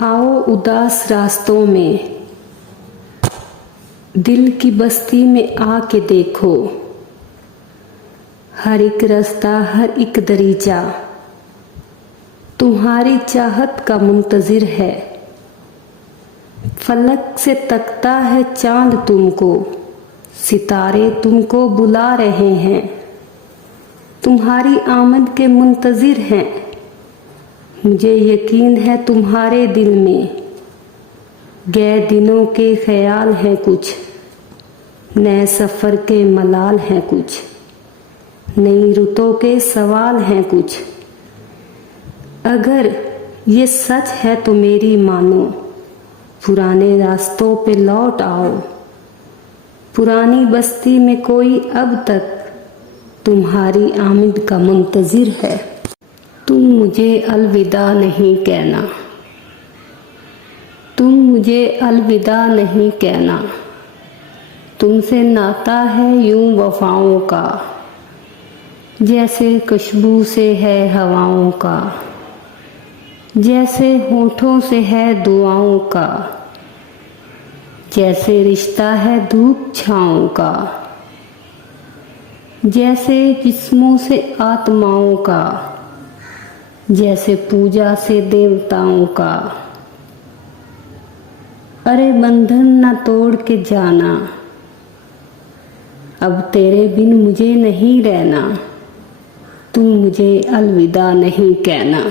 आओ उदास रास्तों में, दिल की बस्ती में आके देखो। हर एक रास्ता, हर एक दरीचा तुम्हारी चाहत का मुंतजिर है। फलक से तकता है चांद तुमको, सितारे तुमको बुला रहे हैं। तुम्हारी आमद के मुंतजिर हैं। मुझे यकीन है तुम्हारे दिल में गए दिनों के ख्याल हैं कुछ, नए सफ़र के मलाल हैं कुछ, नई रुतों के सवाल हैं कुछ। अगर ये सच है तो मेरी मानो, पुराने रास्तों पे लौट आओ। पुरानी बस्ती में कोई अब तक तुम्हारी आमद का मुंतजिर है। तुम मुझे अलविदा नहीं कहना, तुम मुझे अलविदा नहीं कहना। तुमसे नाता है यूं वफाओं का, जैसे खुशबू से है हवाओं का, जैसे होठों से है दुआओं का, जैसे रिश्ता है धूप छाँव का, जैसे जिस्मों से आत्माओं का, जैसे पूजा से देवताओं का। अरे बंधन न तोड़ के जाना, अब तेरे बिन मुझे नहीं रहना। तुम मुझे अलविदा नहीं कहना।